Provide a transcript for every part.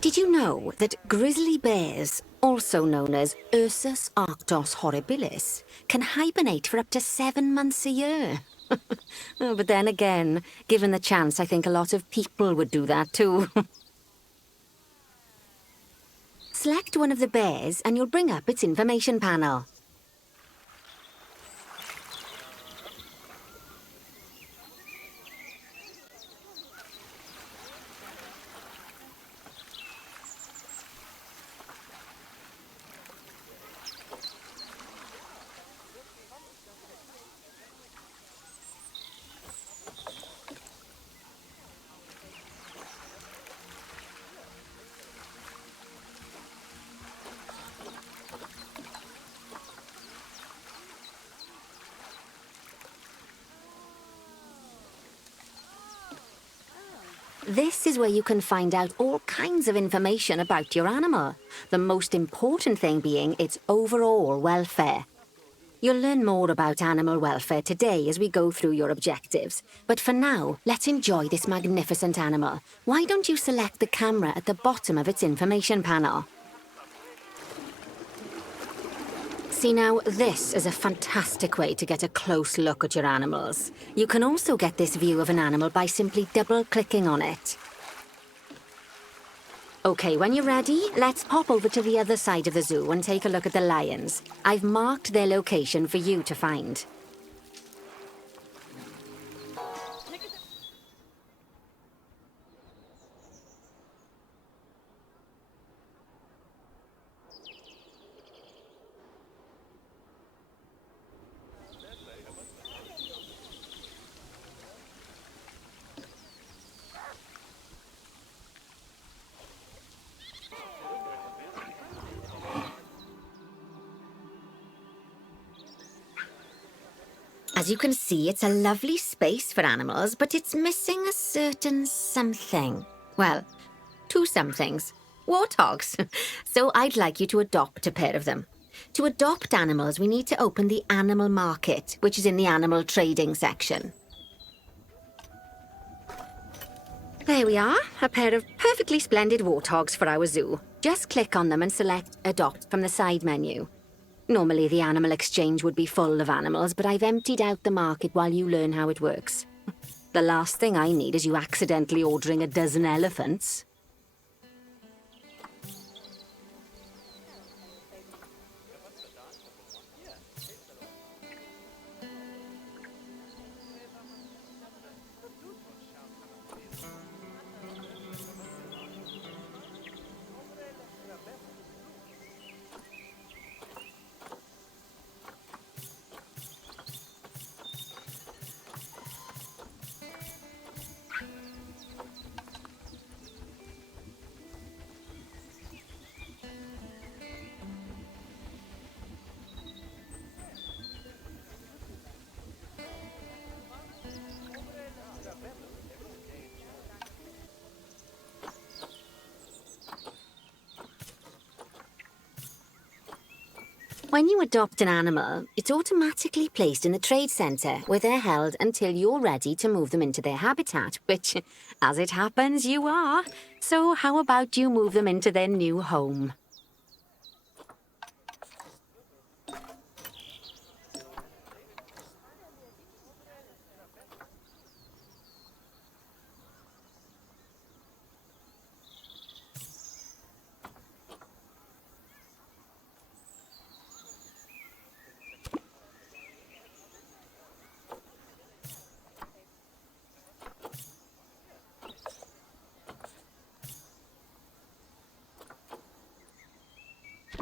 Did you know that grizzly bears, also known as Ursus arctos horribilis, can hibernate for up to 7 months a year? Oh, but then again, given the chance, I think a lot of people would do that too. Select one of the bears and you'll bring up its information panel. This is where you can find out all kinds of information about your animal. The most important thing being its overall welfare. You'll learn more about animal welfare today as we go through your objectives. But for now, let's enjoy this magnificent animal. Why don't you select the camera at the bottom of its information panel? See now, this is a fantastic way to get a close look at your animals. You can also get this view of an animal by simply double-clicking on it. Okay, when you're ready, let's pop over to the other side of the zoo and take a look at the lions. I've marked their location for you to find. As you can see, it's a lovely space for animals, but it's missing a certain something. Well, two somethings. Warthogs. So I'd like you to adopt a pair of them. To adopt animals, we need to open the animal market, which is in the animal trading section. There we are, a pair of perfectly splendid warthogs for our zoo. Just click on them and select Adopt from the side menu. Normally the animal exchange would be full of animals, but I've emptied out the market while you learn how it works. The last thing I need is you accidentally ordering a dozen elephants. When you adopt an animal, it's automatically placed in the trade centre, where they're held until you're ready to move them into their habitat, which, as it happens, you are. So how about you move them into their new home?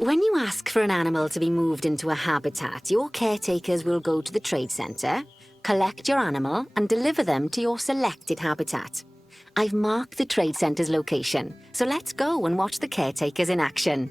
When you ask for an animal to be moved into a habitat, your caretakers will go to the trade centre, collect your animal and deliver them to your selected habitat. I've marked the trade centre's location, so let's go and watch the caretakers in action.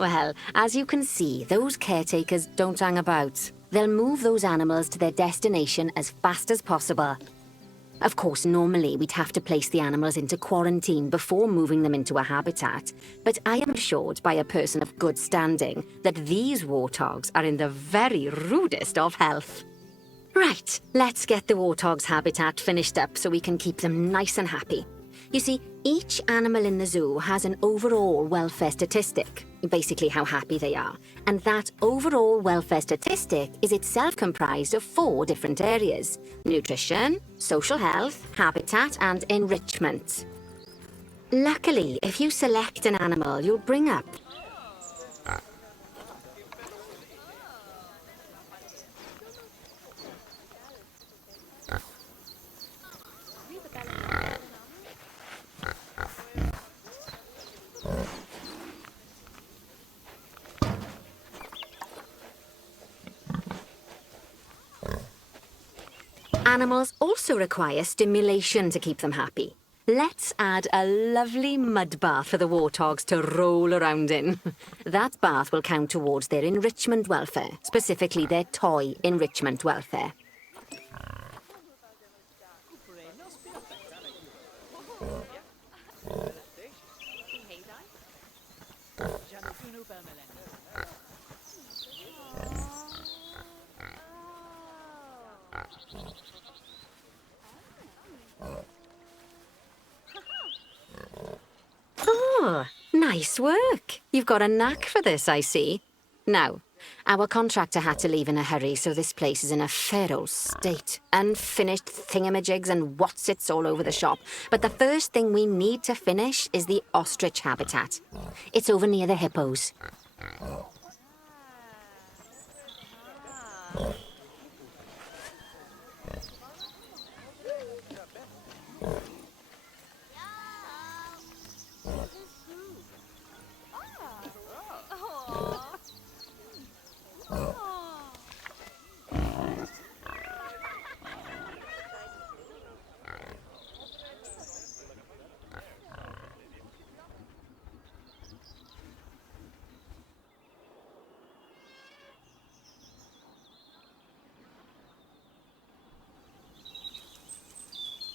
Well, as you can see, those caretakers don't hang about. They'll move those animals to their destination as fast as possible. Of course, normally we'd have to place the animals into quarantine before moving them into a habitat, but I am assured by a person of good standing that these warthogs are in the very rudest of health. Right, let's get the warthog's habitat finished up so we can keep them nice and happy. You see, each animal in the zoo has an overall welfare statistic, basically how happy they are, and that overall welfare statistic is itself comprised of 4 different areas: nutrition, social health, habitat, and enrichment. Luckily, if you select an animal, you'll bring up animals also require stimulation to keep them happy. Let's add a lovely mud bath for the warthogs to roll around in. That bath will count towards their enrichment welfare, specifically their toy enrichment welfare. Oh, nice work. You've got a knack for this, I see. Now, our contractor had to leave in a hurry, so this place is in a fair old state. Unfinished thingamajigs and whatsits all over the shop. But the first thing we need to finish is the ostrich habitat. It's over near the hippos.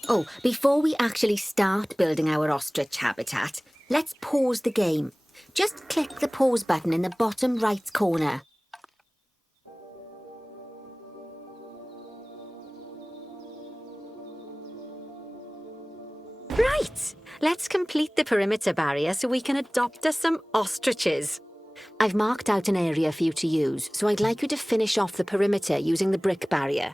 Oh, before we actually start building our ostrich habitat, let's pause the game. Just click the pause button in the bottom right corner. Right, let's complete the perimeter barrier so we can adopt us some ostriches. I've marked out an area for you to use, so I'd like you to finish off the perimeter using the brick barrier.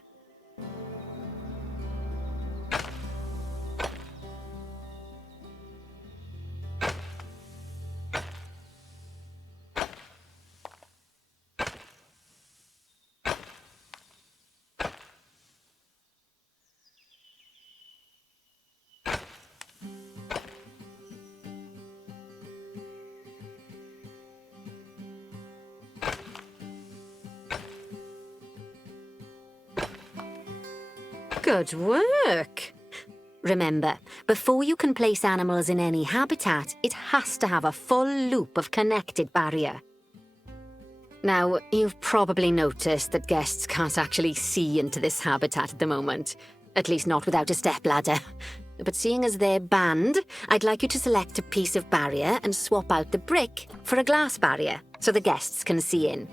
Good work! Remember, before you can place animals in any habitat, it has to have a full loop of connected barrier. Now, you've probably noticed that guests can't actually see into this habitat at the moment. At least not without a stepladder. But seeing as they're banned, I'd like you to select a piece of barrier and swap out the brick for a glass barrier, so the guests can see in.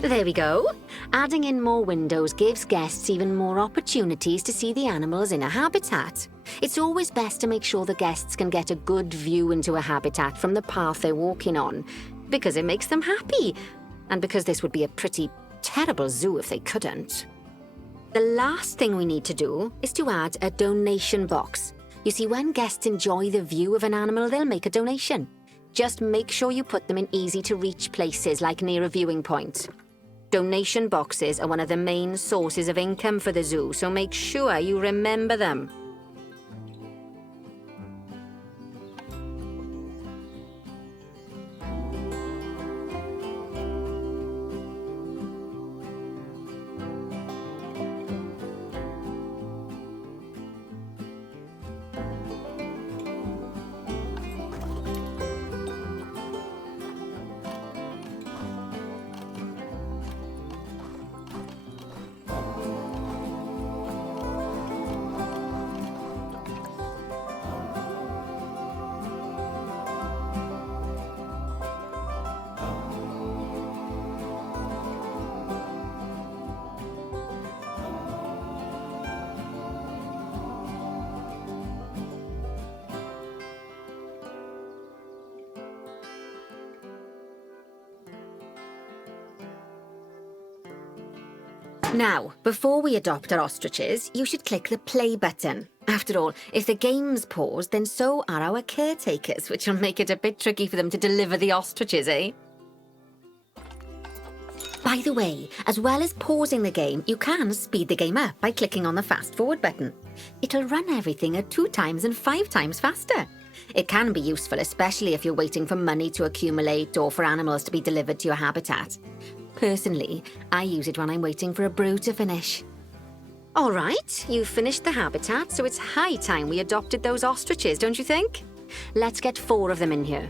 There we go. Adding in more windows gives guests even more opportunities to see the animals in a habitat. It's always best to make sure the guests can get a good view into a habitat from the path they're walking on, because it makes them happy, and because this would be a pretty terrible zoo if they couldn't. The last thing we need to do is to add a donation box. You see, when guests enjoy the view of an animal, they'll make a donation. Just make sure you put them in easy-to-reach places like near a viewing point. Donation boxes are one of the main sources of income for the zoo, so make sure you remember them. Now, before we adopt our ostriches, you should click the play button. After all, if the game's paused, then so are our caretakers, which will make it a bit tricky for them to deliver the ostriches, eh? By the way, as well as pausing the game, you can speed the game up by clicking on the fast forward button. It'll run everything at 2 times and 5 times faster. It can be useful, especially if you're waiting for money to accumulate or for animals to be delivered to your habitat. Personally, I use it when I'm waiting for a brew to finish. All right, you've finished the habitat, so it's high time we adopted those ostriches, don't you think? Let's get 4 of them in here.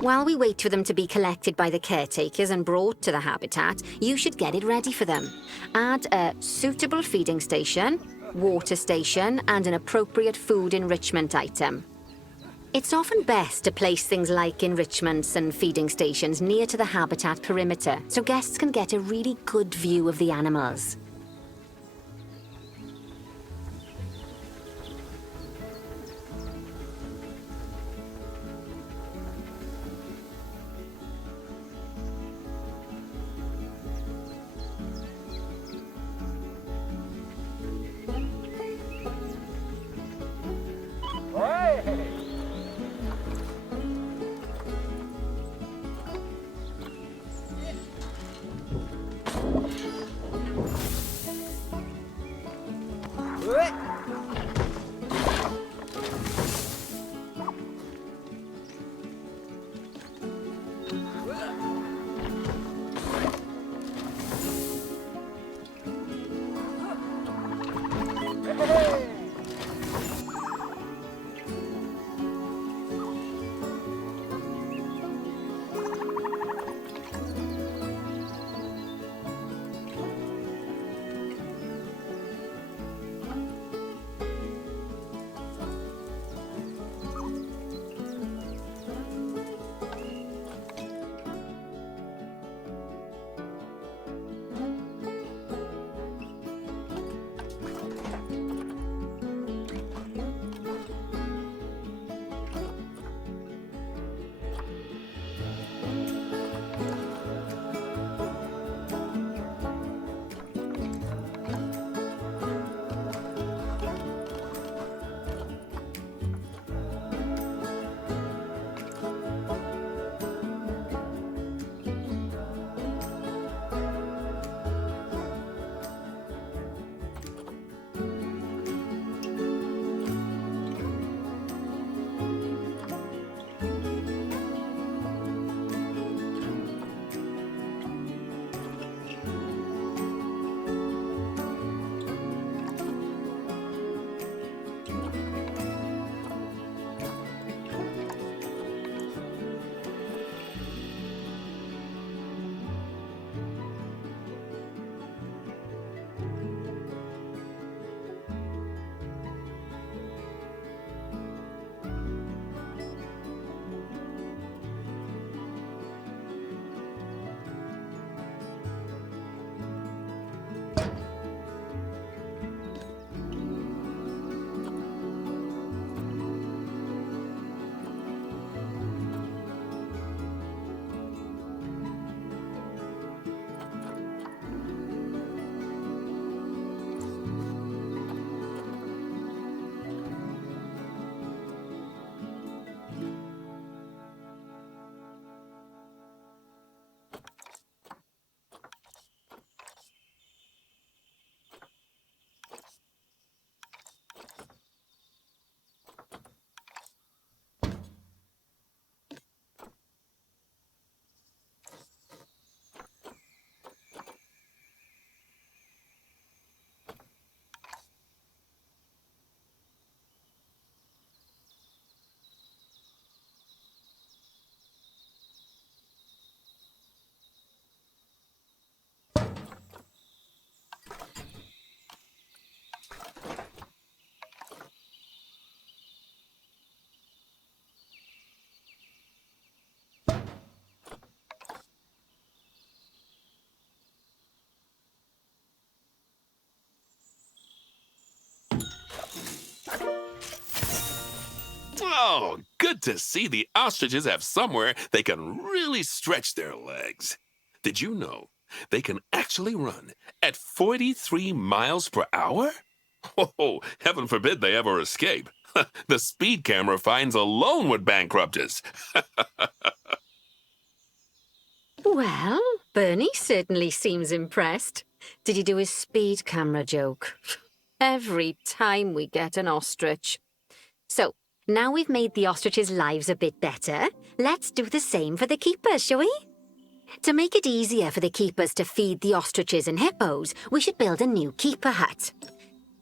While we wait for them to be collected by the caretakers and brought to the habitat, you should get it ready for them. Add a suitable feeding station, water station, and an appropriate food enrichment item. It's often best to place things like enrichments and feeding stations near to the habitat perimeter, so guests can get a really good view of the animals. Oh, good to see the ostriches have somewhere they can really stretch their legs. Did you know they can actually run at 43 miles per hour? Oh, heaven forbid they ever escape. The speed camera fines alone would bankrupt us. Well, Bernie certainly seems impressed. Did he do his speed camera joke? Every time we get an ostrich. So, now we've made the ostriches' lives a bit better, let's do the same for the keepers, shall we? To make it easier for the keepers to feed the ostriches and hippos, we should build a new keeper hut.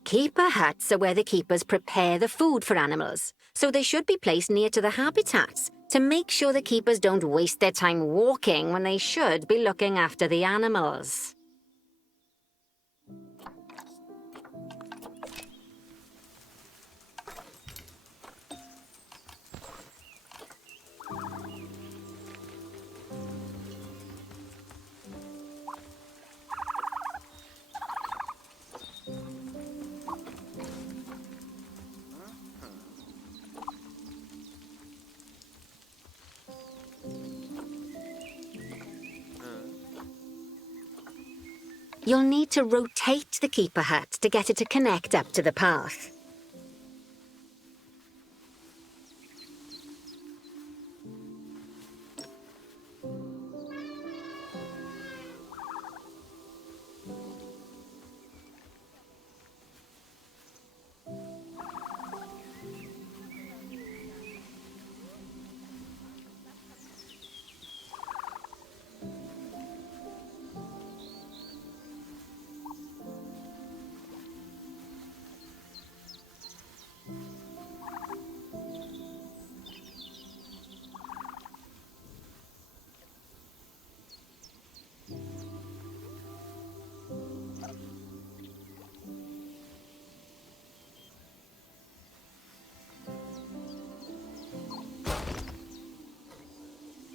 Keeper huts are where the keepers prepare the food for animals, so they should be placed near to the habitats to make sure the keepers don't waste their time walking when they should be looking after the animals. You'll need to rotate the keeper hut to get it to connect up to the path.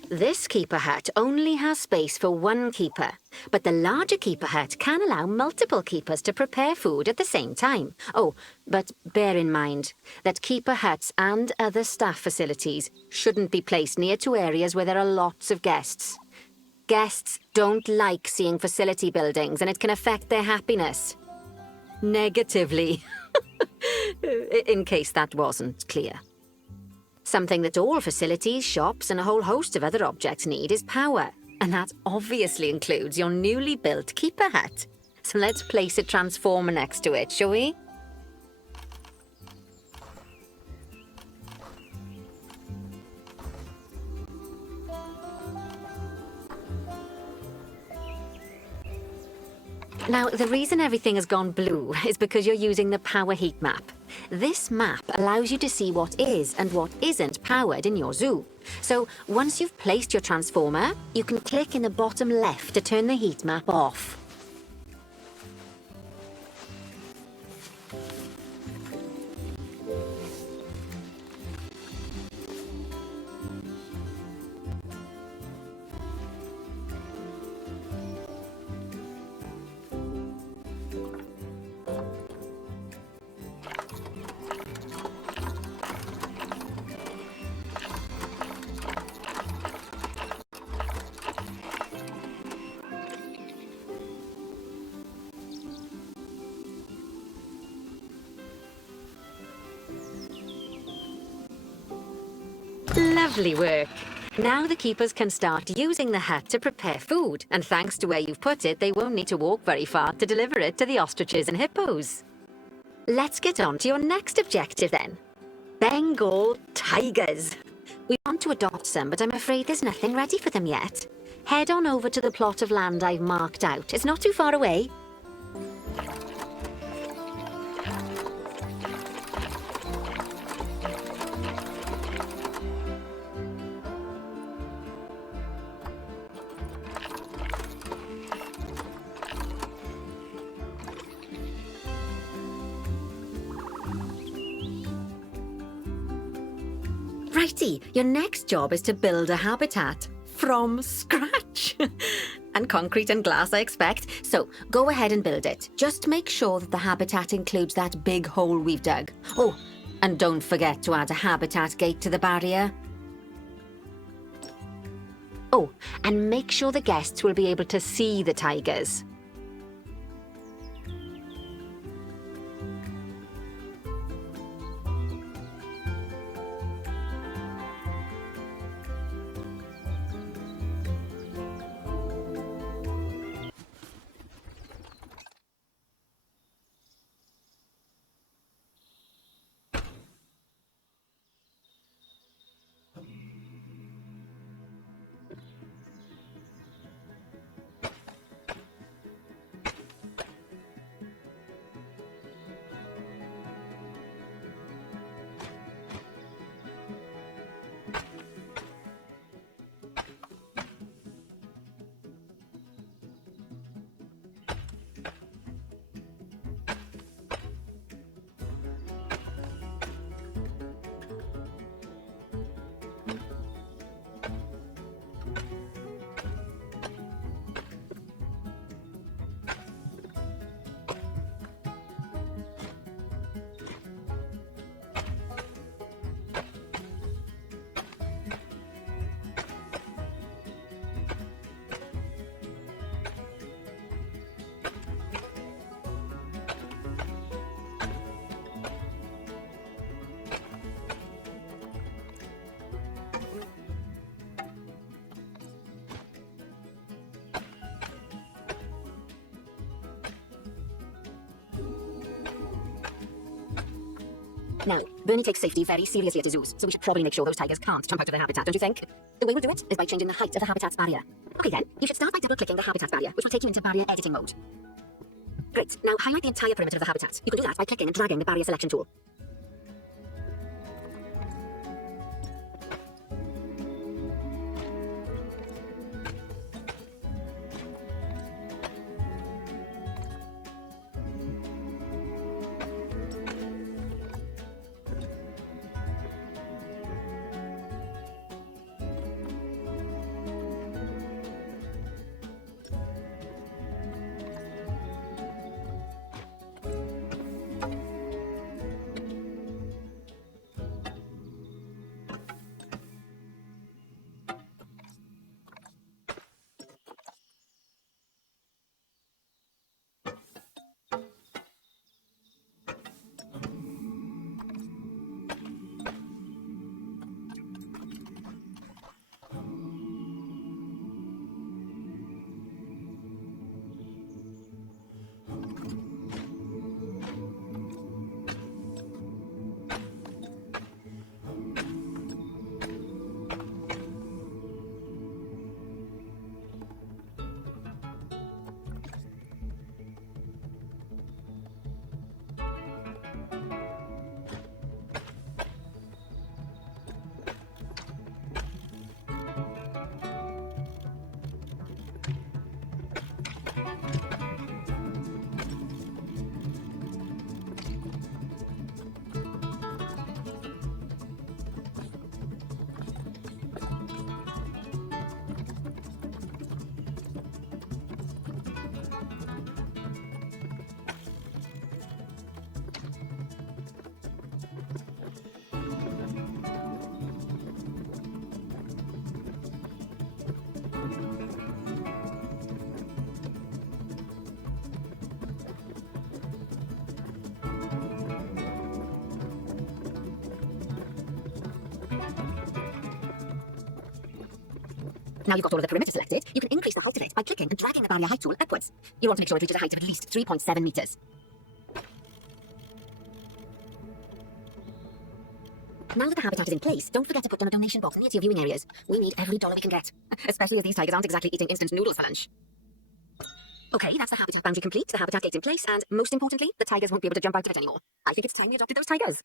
This keeper hut only has space for one keeper, but the larger keeper hut can allow multiple keepers to prepare food at the same time. Oh, but bear in mind that keeper huts and other staff facilities shouldn't be placed near to areas where there are lots of guests. Guests don't like seeing facility buildings, and it can affect their happiness. Negatively. In case that wasn't clear. Something that all facilities, shops, and a whole host of other objects need is power. And that obviously includes your newly built keeper hut. So let's place a transformer next to it, shall we? Now, the reason everything has gone blue is because you're using the power heat map. This map allows you to see what is and what isn't powered in your zoo. So, once you've placed your transformer, you can click in the bottom left to turn the heat map off. Lovely work. Now the keepers can start using the hut to prepare food, and thanks to where you've put it, they won't need to walk very far to deliver it to the ostriches and hippos. Let's get on to your next objective then. Bengal tigers. We want to adopt some, but I'm afraid there's nothing ready for them yet. Head on over to the plot of land I've marked out. It's not too far away. Righty, your next job is to build a habitat from scratch. And concrete and glass, I expect. So go ahead and build it. Just make sure that the habitat includes that big hole we've dug. Oh, And don't forget to add a habitat gate to the barrier. Oh, and make sure the guests will be able to see the tigers. Now, Bernie takes safety very seriously at his zoos, so we should probably make sure those tigers can't jump out of their habitat, don't you think? The way we'll do it is by changing the height of the habitat's barrier. Okay then, you should start by double-clicking the habitat barrier, which will take you into barrier editing mode. Great, now highlight the entire perimeter of the habitat. You can do that by clicking and dragging the barrier selection tool. Now you've got all of the perimeter selected, you can increase the height of it by clicking and dragging the barrier height tool upwards. You want to make sure it reaches a height of at least 3.7 meters. Now that the habitat is in place, don't forget to put down a donation box near to your viewing areas. We need every dollar we can get, especially as these tigers aren't exactly eating instant noodles for lunch. Okay, that's the habitat boundary complete, the habitat gate's in place, and most importantly, the tigers won't be able to jump out of it anymore. I think it's time we adopted those tigers.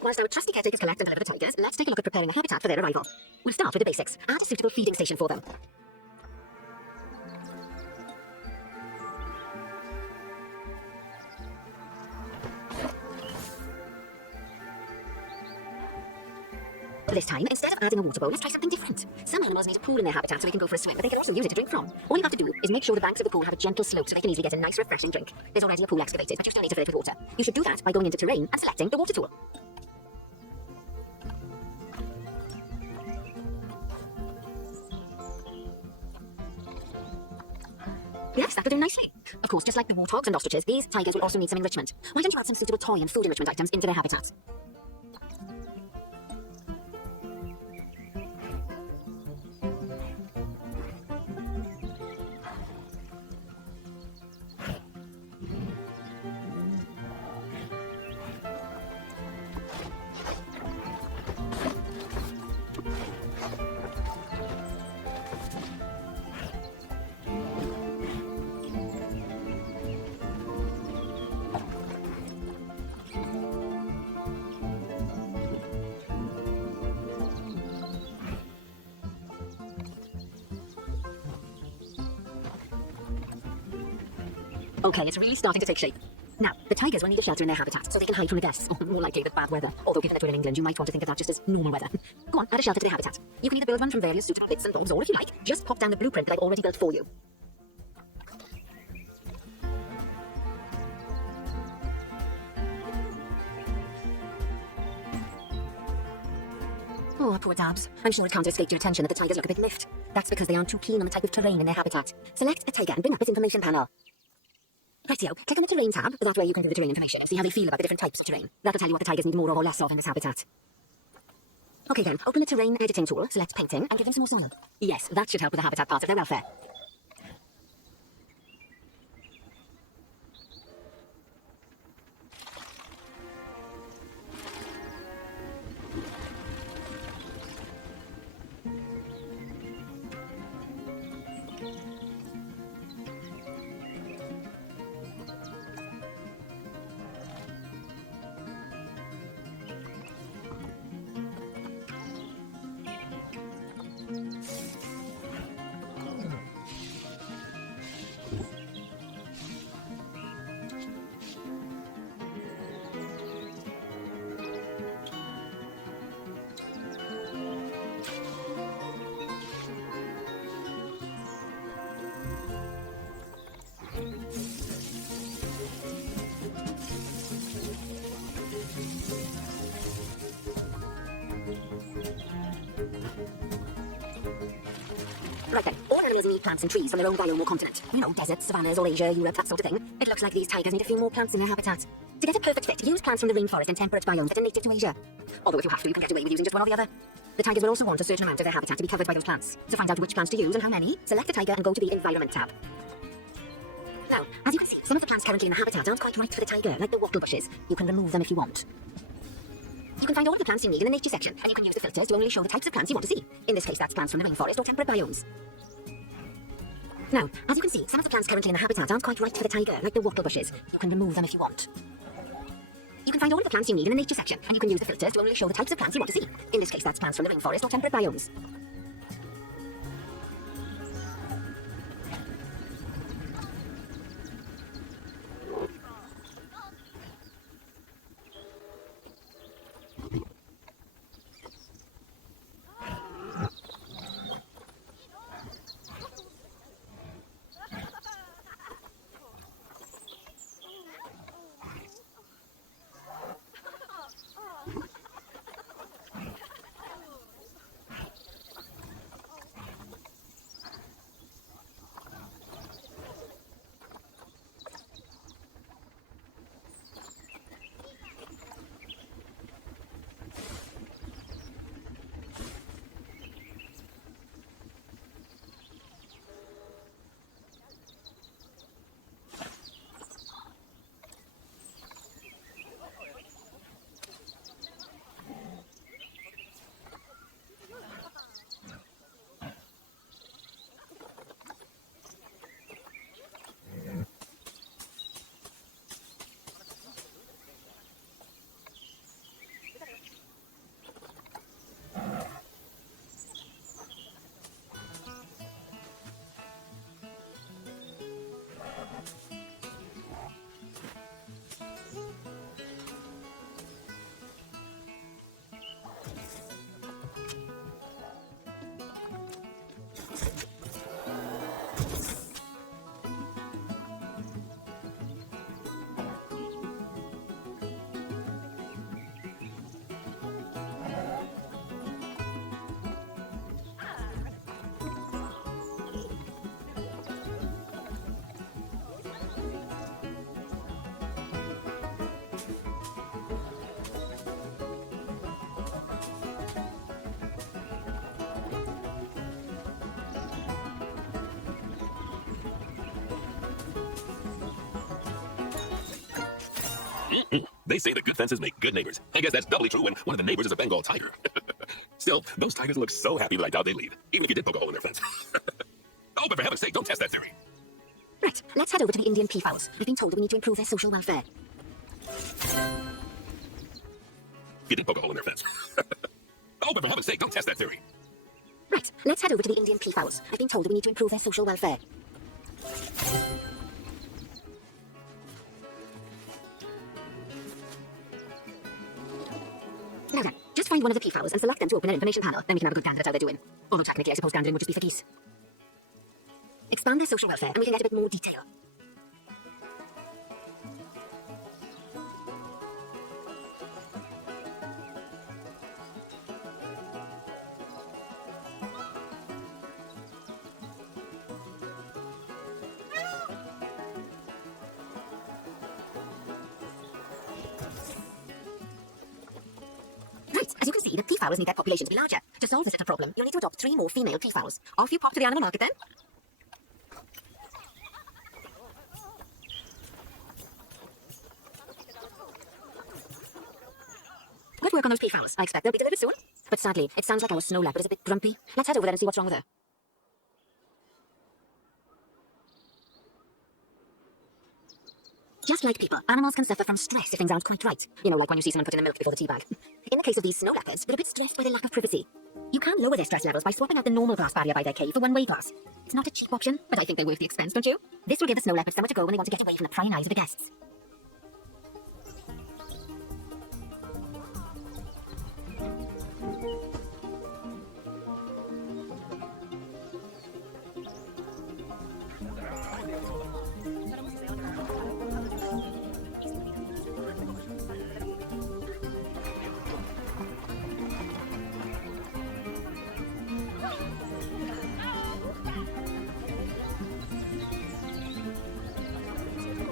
Whilst our trusty caretakers collect and deliver the tigers, let's take a look at preparing a habitat for their arrival. We'll start with the basics. Add a suitable feeding station for them. This time, instead of adding a water bowl, let's try something different. Some animals need a pool in their habitat so they can go for a swim, but they can also use it to drink from. All you have to do is make sure the banks of the pool have a gentle slope so they can easily get a nice, refreshing drink. There's already a pool excavated, but you still need to fill it with water. You should do that by going into terrain and selecting the water tool. Yes, that will do nicely. Of course, just like the warthogs and ostriches, these tigers will also need some enrichment. Why don't you add some suitable toy and food enrichment items into their habitats? Okay, it's really starting to take shape. Now, the tigers will need a shelter in their habitat so they can hide from the guests, or more likely the bad weather. Although given that we're in England, you might want to think of that just as normal weather. Go on, add a shelter to their habitat. You can either build one from various suitable bits and bobs, or if you like, just pop down the blueprint that I've already built for you. Oh, poor Dabs. I'm sure it can't escape your attention that the tigers look a bit miffed. That's because they aren't too keen on the type of terrain in their habitat. Select a tiger and bring up its information panel. Rightio, click on the terrain tab. That way you can do the terrain information and see how they feel about the different types of terrain. That'll tell you what the tigers need more or less of in this habitat. Okay then, open the terrain editing tool, select painting, and give them some more soil. Yes, that should help with the habitat part of their welfare. Right then, all animals need plants and trees from their own biome or continent. You know, deserts, savannas, or Asia, Europe, that sort of thing. It looks like these tigers need a few more plants in their habitat. To get a perfect fit, use plants from the rainforest and temperate biomes that are native to Asia. Although if you have to, you can get away with using just one or the other. The tigers will also want a certain amount of their habitat to be covered by those plants. To find out which plants to use and how many, select a tiger and go to the Environment tab. Now, as you can see, some of the plants currently in the habitat aren't quite right for the tiger, like the wattle bushes. You can remove them if you want. You can find all of the plants you need in the nature section, and you can use the filters to only show the types of plants you want to see. In this case, that's plants from the rainforest or temperate biomes. Now, as you can see, some of the plants currently in the habitat aren't quite right for the tiger, like the wattle bushes. You can remove them if you want. You can find all of the plants you need in the nature section, and you can use the filters to only show the types of plants you want to see. In this case, that's plants from the rainforest or temperate biomes. They say that good fences make good neighbors. I guess that's doubly true when one of the neighbors is a Bengal tiger. Still, those tigers look so happy that I doubt they'd leave, even if you did poke a hole in their fence. Oh, but for heaven's sake, don't test that theory. Right, let's head over to the Indian peafowls. We've been told that we need to improve their social welfare. You did poke a hole in their fence. Oh, but for heaven's sake, don't test that theory. Right, let's head over to the Indian peafowls. I've been told that we need to improve their social welfare. Now then, just find one of the peafowls and select them to open their information panel. Then we can have a good gander at how they're doing. Although technically, I suppose gandering would just be for geese. Expand their social welfare, and we can get a bit more detail. Right, as you can see, the peafowls need their population to be larger. To solve this little problem, you'll need to adopt 3 more female peafowls. Off you pop to the animal market then. Good work on those peafowls. I expect they'll be delivered soon. But sadly, it sounds like our snow leopard is a bit grumpy. Let's head over there and see what's wrong with her. Just like people, animals can suffer from stress if things aren't quite right. You know, like when you see someone putting the milk before the tea bag. In the case of these snow leopards, they're a bit stressed by their lack of privacy. You can lower their stress levels by swapping out the normal glass barrier by their cave for one-way glass. It's not a cheap option, but I think they're worth the expense, don't you? This will give the snow leopards somewhere to go when they want to get away from the prying eyes of the guests.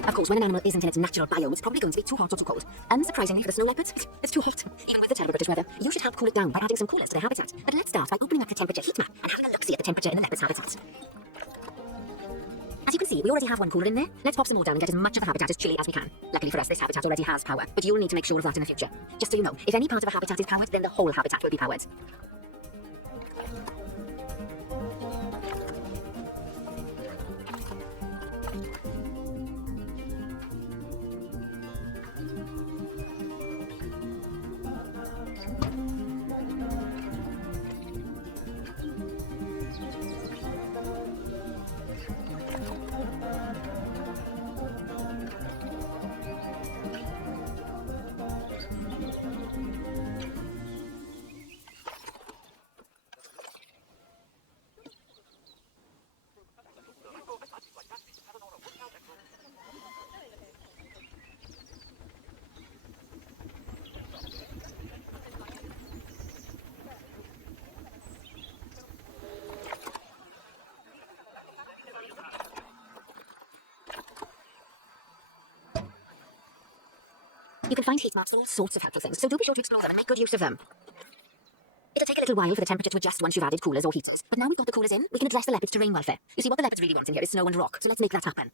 Of course, when an animal isn't in its natural biome, it's probably going to be too hot or too cold. Unsurprisingly for the snow leopards, it's too hot. Even with the terrible British weather, you should help cool it down by adding some coolers to their habitat. But let's start by opening up the temperature heat map and having a look-see at the temperature in the leopard's habitat. As you can see, we already have one cooler in there. Let's pop some more down and get as much of the habitat as chilly as we can. Luckily for us, this habitat already has power, but you'll need to make sure of that in the future. Just so you know, if any part of a habitat is powered, then the whole habitat will be powered. You can find heat maps for all sorts of helpful things, so do be sure to explore them and make good use of them. It'll take a little while for the temperature to adjust once you've added coolers or heaters, but now we've got the coolers in, we can address the leopard's terrain welfare. You see, what the leopards really want in here is snow and rock, so let's make that happen.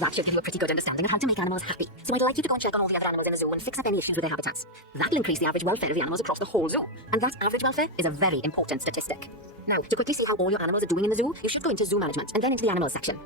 that should give you a pretty good understanding of how to make animals happy. So I'd like you to go and check on all the other animals in the zoo and fix up any issues with their habitats. That'll increase the average welfare of the animals across the whole zoo. And that average welfare is a very important statistic. Now, to quickly see how all your animals are doing in the zoo, you should go into zoo management and then into the animals section.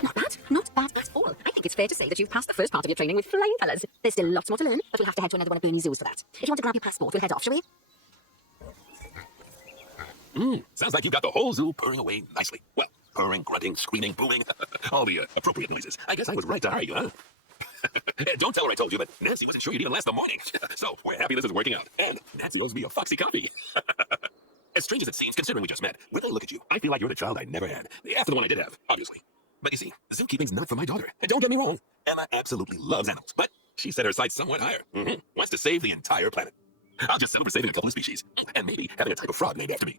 Not bad. Not bad at all. I think it's fair to say that you've passed the first part of your training with flying colours. There's still lots more to learn, but we'll have to head to another one of Bernie's zoos for that. If you want to grab your passport, we'll head off, shall we? Sounds like you've got the whole zoo purring away nicely. Well, purring, grunting, screaming, booming, all the appropriate noises. I guess I was right to hire you, huh? Don't tell her I told you, but Nancy wasn't sure you'd even last the morning. So we're happy this is working out. And Nancy owes me a foxy copy. As strange as it seems, considering we just met, when I look at you, I feel like you're the child I never had. After the one I did have, obviously. But you see, zookeeping's not for my daughter. And don't get me wrong, Emma absolutely loves animals, but she set her sights somewhat higher. Wants to save the entire planet. I'll just settle for saving a couple of species, and maybe having a type of frog named after me.